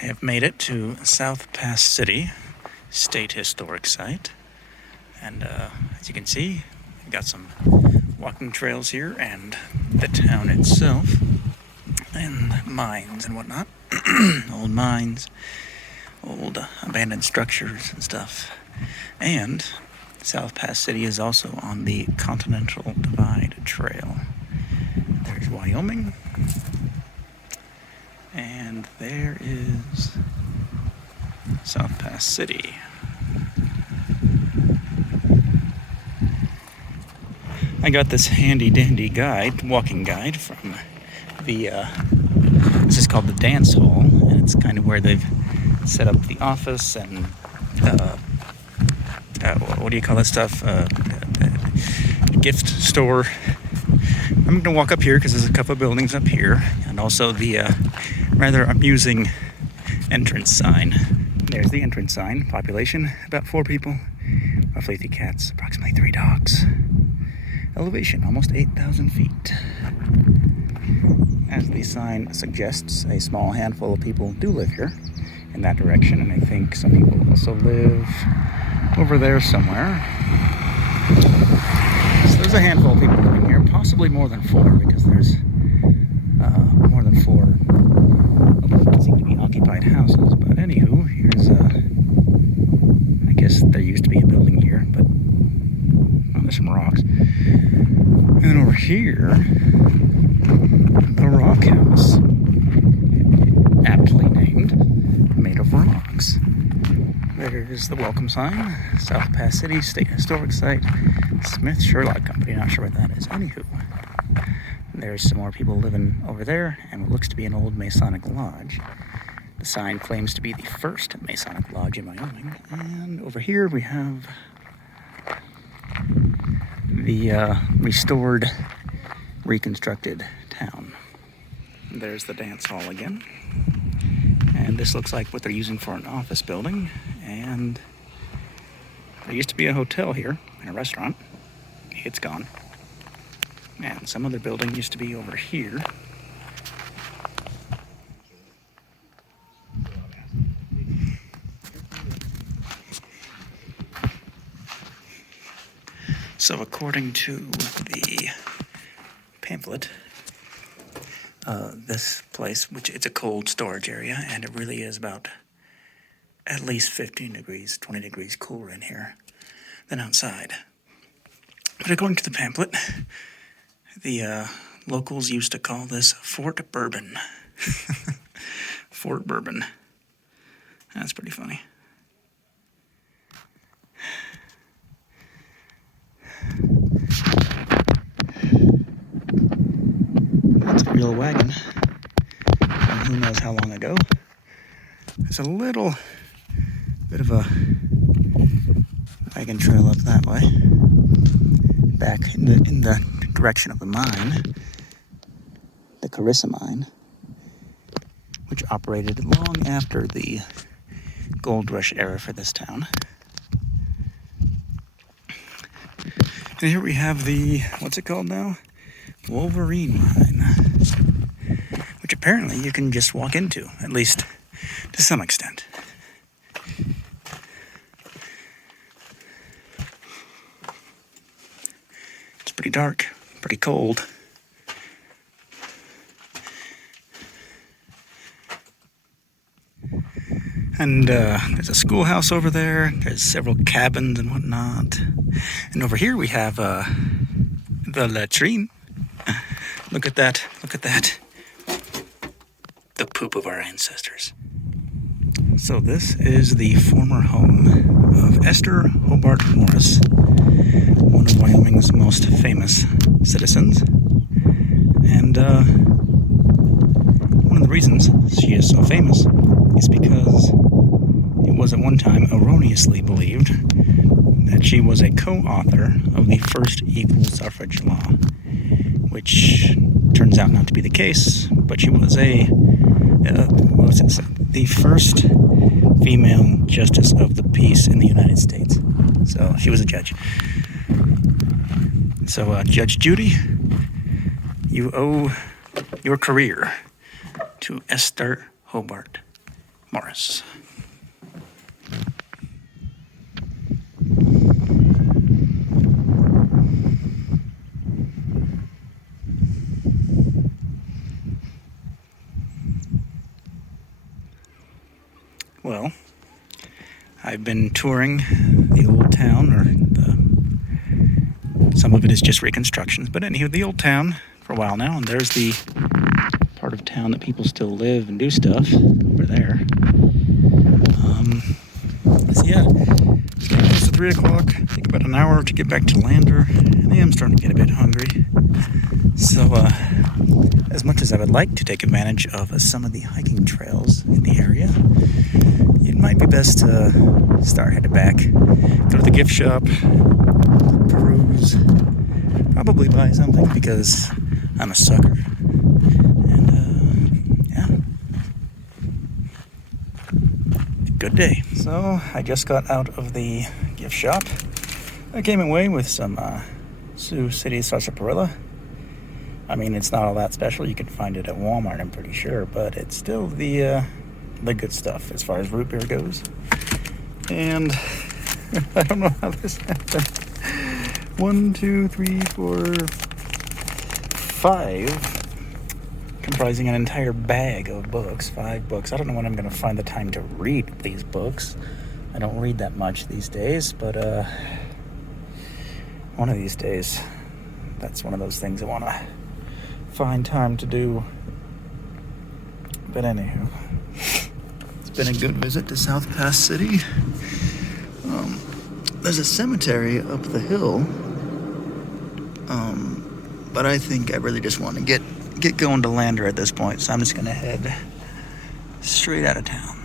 I have made it to South Pass City State Historic Site, and as you can see, I've got some walking trails here and the town itself, and mines and whatnot. Old mines, old abandoned structures and stuff. And South Pass City is also on the Continental Divide Trail. There's Wyoming, and there is South Pass City. I got this handy dandy guide, walking guide from the, this is called the dance hall, and it's kind of where they've set up the office and, what do you call that stuff, gift store. I'm going to walk up here because there's a couple of buildings up here, and also the rather amusing entrance sign. There's the entrance sign. Population, about 4 people, roughly 3 cats, approximately 3 dogs. Elevation, almost 8,000 feet. As the sign suggests, a small handful of people do live here in that direction, and I think some people also live over there somewhere. So there's a handful of people living here, possibly more than 4, because there's more than 4 what seem to be occupied houses. But anywho, here's I guess there used to be a building here, but there's some rocks. And then over here, the Rock House, aptly named, made of rocks. There's the welcome sign, South Pass City State Historic Site, Smith Sherlock Company. Not sure what that is. Anywho, there's some more people living over there, and what looks to be an old Masonic lodge. The sign claims to be the first Masonic lodge in Wyoming. And over here we have the restored, reconstructed town. There's the dance hall again. And this looks like what they're using for an office building. And there used to be a hotel here and a restaurant. It's gone. And some other building used to be over here. So according to the pamphlet, this place, which it's a cold storage area, and it really is about at least 15 degrees, 20 degrees cooler in here than outside. But according to the pamphlet, the locals used to call this Fort Bourbon. Fort Bourbon. That's pretty funny. That's a real wagon from who knows how long ago. There's a little bit of a wagon trail up that way, back in the direction of the mine, the Carissa mine, which operated long after the gold rush era for this town. And here we have the, what's it called now? Wolverine mine, which apparently you can just walk into, at least to some extent. It's pretty dark, pretty cold. And there's a schoolhouse over there. There's several cabins and whatnot. And over here we have the latrine. Look at that. Look at that. The poop of our ancestors. So this is the former home of Esther Hobart Morris, one of Wyoming's most famous citizens. And one of the reasons she is so famous is because it was at one time erroneously believed that she was a co-author of the first equal suffrage law, which turns out not to be the case, but she was the first female justice of the peace in the United States. So she was a judge. So Judge Judy, you owe your career to Esther Hobart Morris. Well, I've been touring the old town, or some of it is just reconstructions, but anywho, the old town for a while now, and there's the part of town that people still live and do stuff over there. So yeah, it's getting close to 3 o'clock. Take about an hour to get back to Lander, and I am starting to get a bit hungry. So, as much as I would like to take advantage of some of the hiking trails in the area, it might be best to start headed back, go to the gift shop, peruse, probably buy something because I'm a sucker. And yeah, good day. So I just got out of the gift shop. I came away with some Sioux City sarsaparilla. I mean, it's not all that special. You can find it at Walmart, I'm pretty sure, but it's still the good stuff as far as root beer goes. And I don't know how this happened. 1, 2, 3, 4, 5, comprising an entire bag of books. 5 books. I don't know when I'm going to find the time to read these books. I don't read that much these days, but one of these days, that's one of those things I want to find time to do. But anywho, it's been a good visit to South Pass City. There's a cemetery up the hill, but I think I really just want to get going to Lander at this point, so I'm just going to head straight out of town.